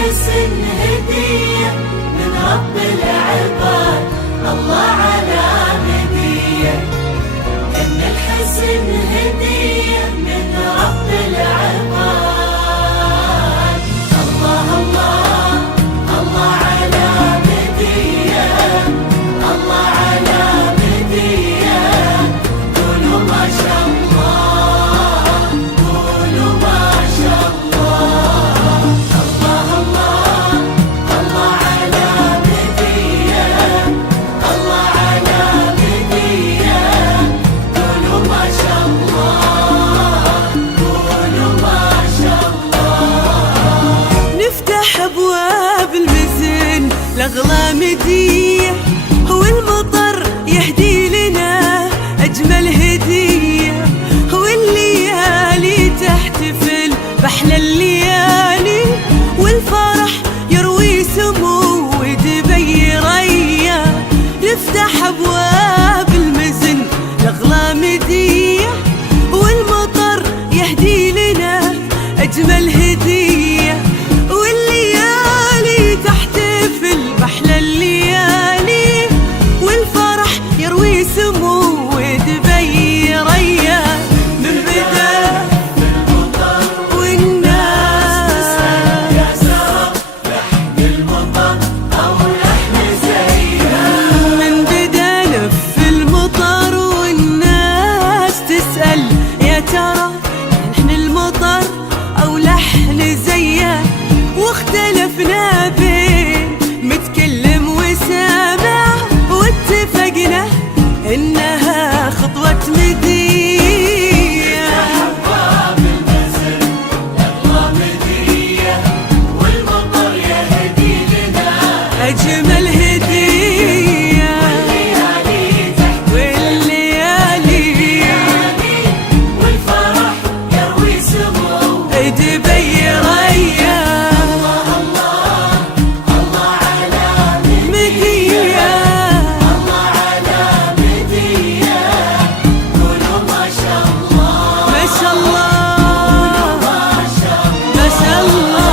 الحسن هدية من رب العباد، الله على مدية. كن الحسن هدية من رب العباد، الله الله الله على مدية، الله على مدية. قولوا ما شاء الله، قولوا ما شاء الله. الله الله الله على مدية، الله على مدية. قولوا ما شاء الله، قولوا ما شاء الله. نفتح أبواب المزن لأغلى مدية، والمطر يهدي لنا أجمل هدية، والليالي تحتفل بأحلى الليالي، والفرح يروي سمو ودبي ريا. نفتح أبواب المزن لأغلى مدية، والمطر يهدي لنا أجمل هدية، والليالي تحتفل بأحلى الليالي، والفرح يروي سمو ودبي ريا. من بدا والناس يا سرب لحن المطر أو لحن زيها، من بدا نف المطر والناس تسأل يا ترى لحن المطر أو لحن زيه. واختلفنا بين متكلم وسامع، واتفقنا إنها خطوة مدية. أبواب المزن يلا مدية، والمطر يهدي لنا أجمل هدية، الليالي تحت والليالي والفرح يروي سمو. دبي ريا. الله الله الله على مدية الله على مدية. قولوا ما شاء الله، ما شاء الله، ما شاء الله. ما شاء الله.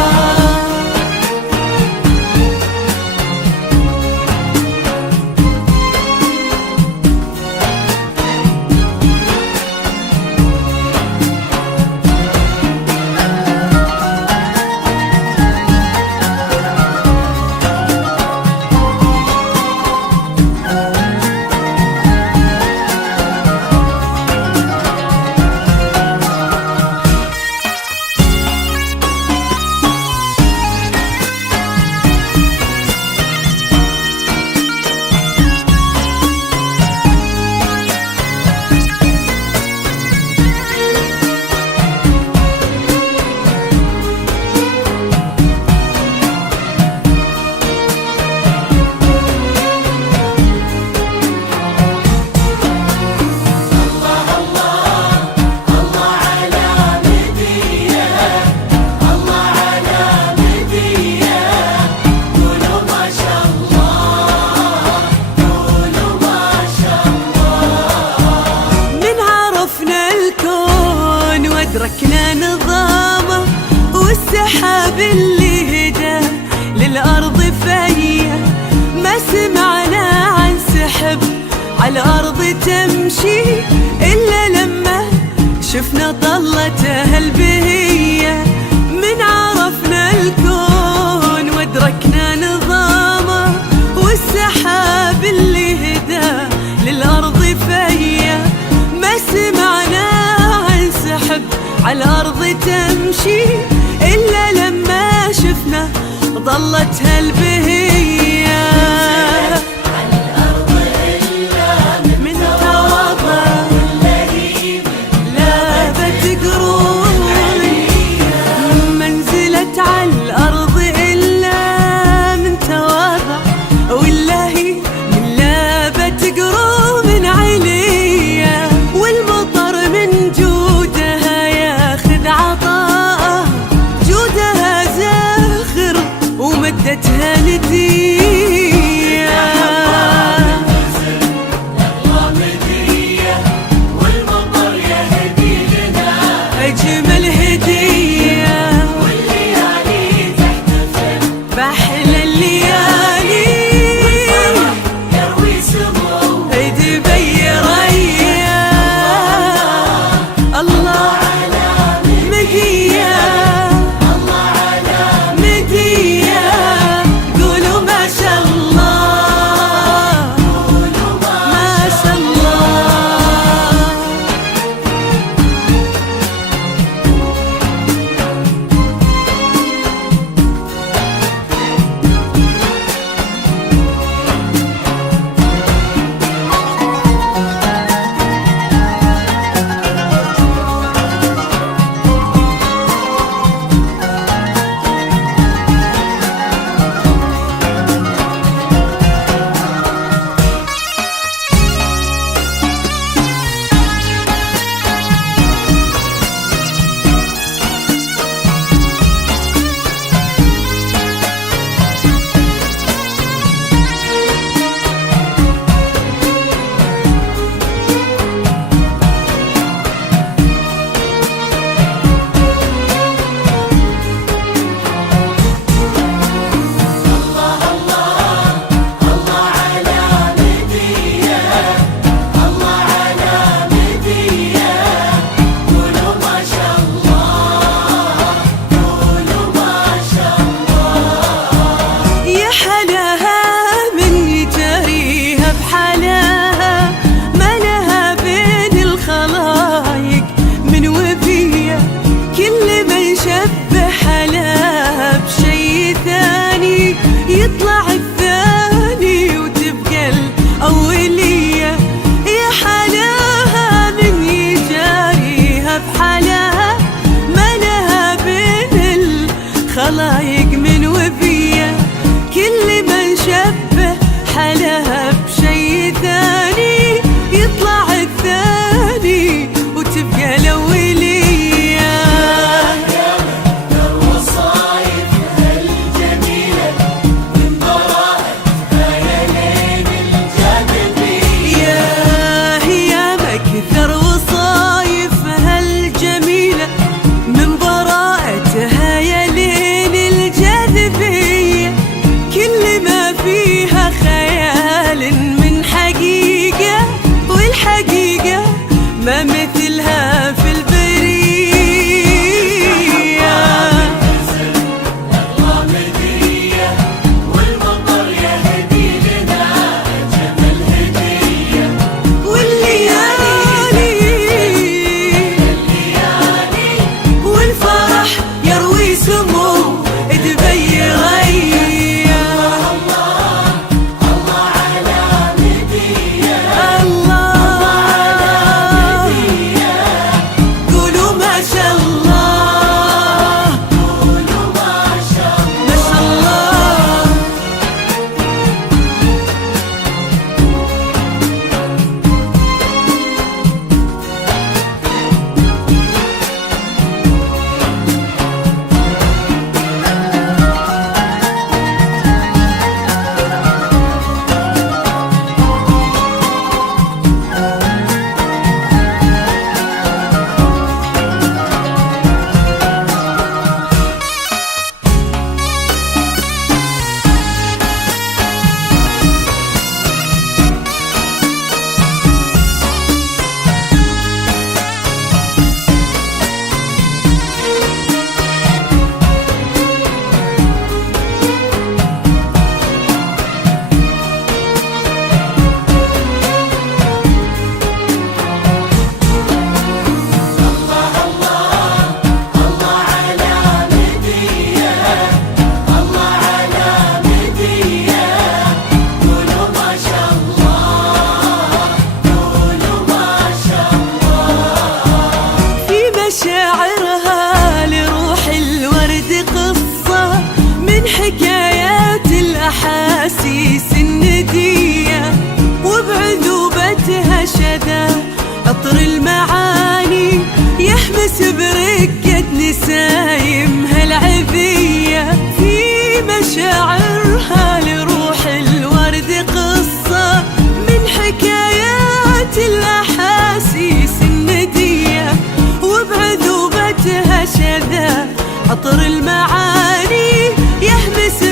الله على مدية، الله على مدية. قولوا ما شاء الله، قولوا ما شاء الله. من عرفنا الكون وادركنا نظامه، والسحاب اللي هدى للأرض فيا، ما سمعنا عن سحب على الأرض تمشي إلا لما شفنا طلتها البهية. من عرفنا الكون وادركنا نظامه، والسحاب اللي هدى للأرض فيا، ما سمعنا عن سحب على الأرض تمشي إلا لما شفنا ظلتها البهية. على الأرض إلا من تواضع لا بتقرون، منزلت على الأرض إلا من تواضع، والله من لا بتقرون من عليا. والمطر من جودها ياخذ عطاءه، جودها زاخر ومدتها لايق من وفيه، كل من شبه حلاها بشي ثاني يطلع الثاني وتبقى الأولية. كثر وصايفها الجميلة من براءتها يا لين الجاذبية، كل ما فيها خيال من حقيقة، والحقيقة ما مثلها في البرية. والمطر يهدي لنا أجمل هدية، والفرح يروي سمو دبي غية. الله على مدية، الله على مدية، قولوا ما شاء الله، قولوا ما شاء الله. ما شاء الله. مشاعرها لروح الورد قصة من حكايات الأحاسيس الندية، وبعذوبتها شذا عطر المعاني يحمس برقة نسايمها العذية. في مشاعرها لروح الورد قصة من حكايات الأحاسيس الندية، وبعذوبتها شذا عطر المعاني يحمس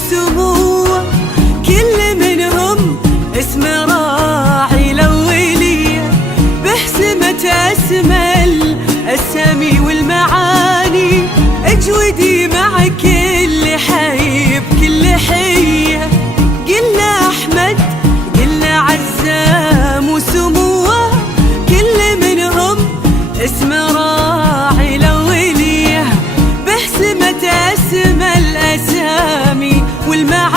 وسموه، كل منهم اسم راعي الأولية، بحسمة أسمى الأسامي والمعاني، أجودي مع كل حي بكل حية. قلنا أحمد قلنا عزام وسموه، كل منهم اسم راعي الأولية، بحسمة أسمى الأسامي والمعاني،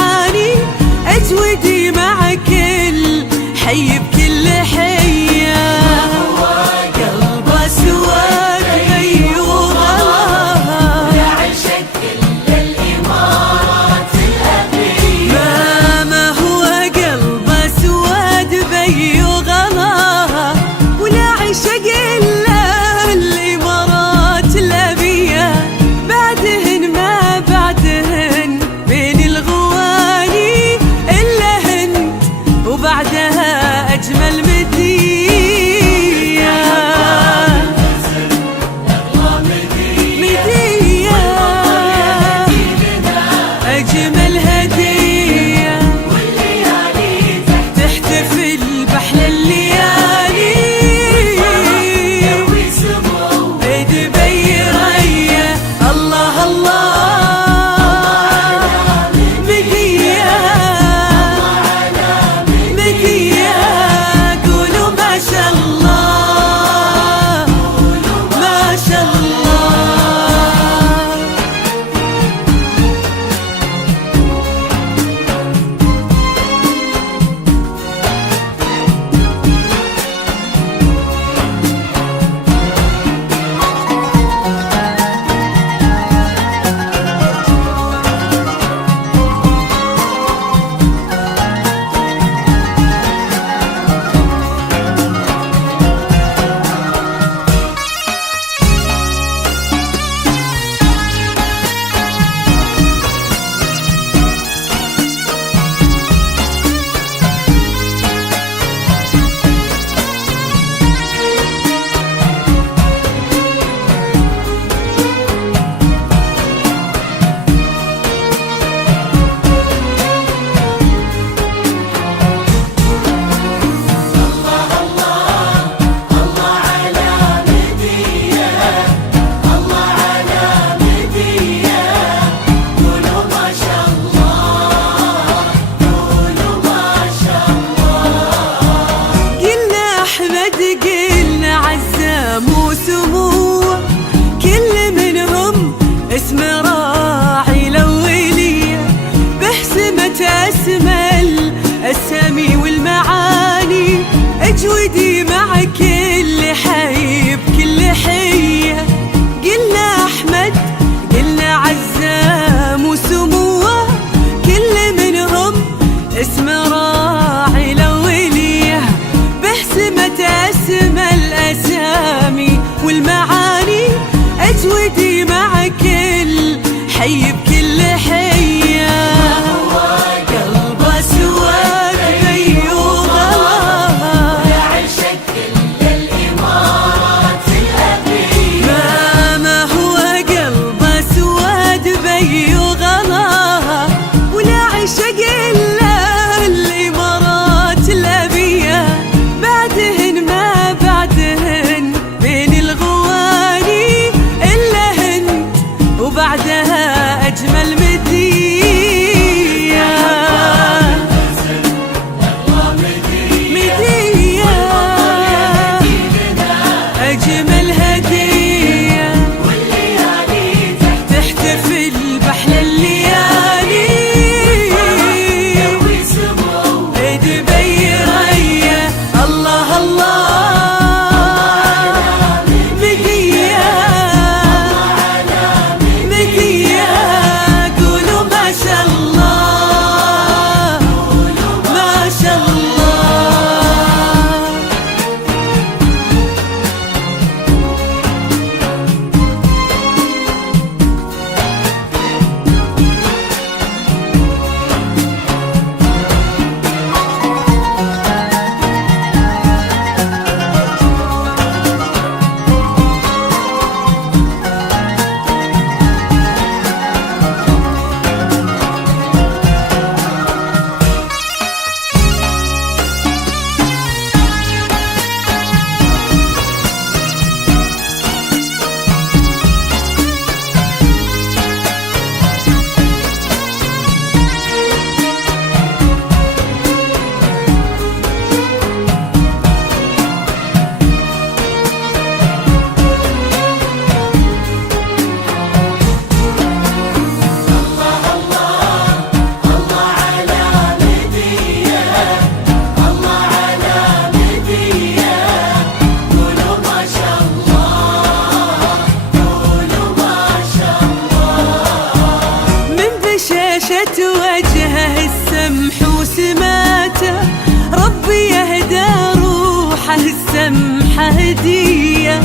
السمحة هدية،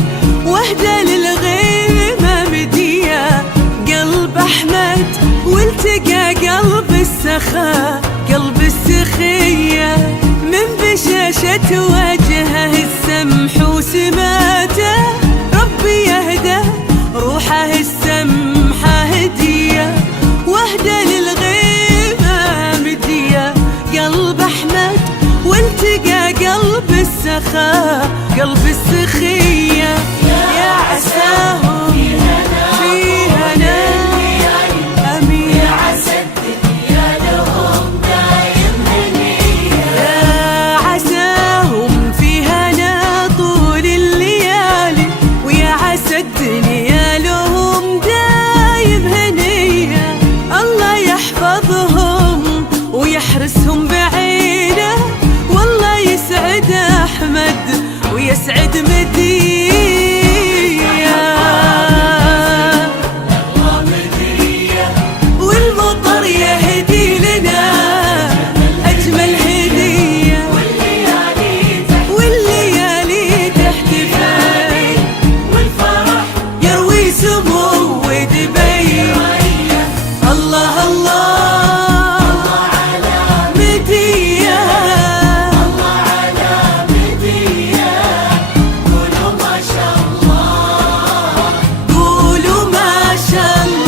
واهدى للغيمة مدية قلب أحمد، والتقى قلب السخاء قلب السخية، من بشاشة وجهه السمح وسماته، ربي يهدى روحه السمحة هدية، واهدى للغيمة مدية قلب أحمد، والتقى قلب السخاء قلب السخية، يا عساهم في هنا أمين، يا عسى الدنيا لهم دايم هنية، يا عساهم في هنا طول الليالي، ويا عسى الدنيا لهم دايم هنية، الله يحفظهم ويحرسهم بعينه، والله يسعد أحمد ويسعد مدينة. الله مدية والمطر يهدي لنا أجمل هدية، والليالي تحتفل، والفرح يروي سمو ودبي، الله الله على مدية، الله على مدية، قولوا ما شاء الله، قولوا ما شاء الله.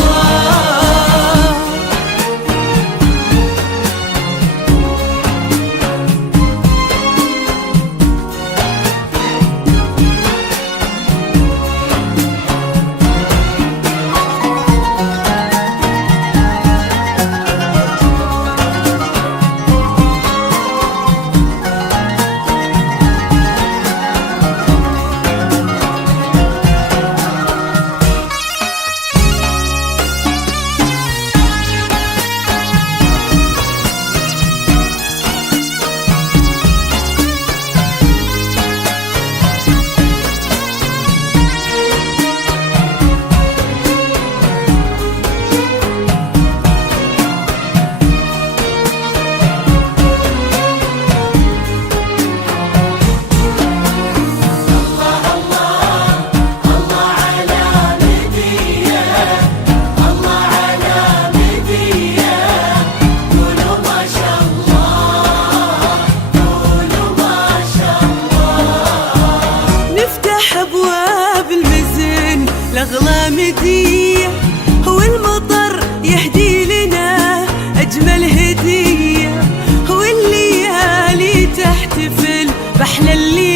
الله على مدية، الله على مدية، قولوا ما شاء الله، قولوا ما شاء الله. نفتح أبواب المزن لأغلى مدية، والمطر يهدي لنا أجمل هدية، والليالي تحتفل بأحلى الليالي.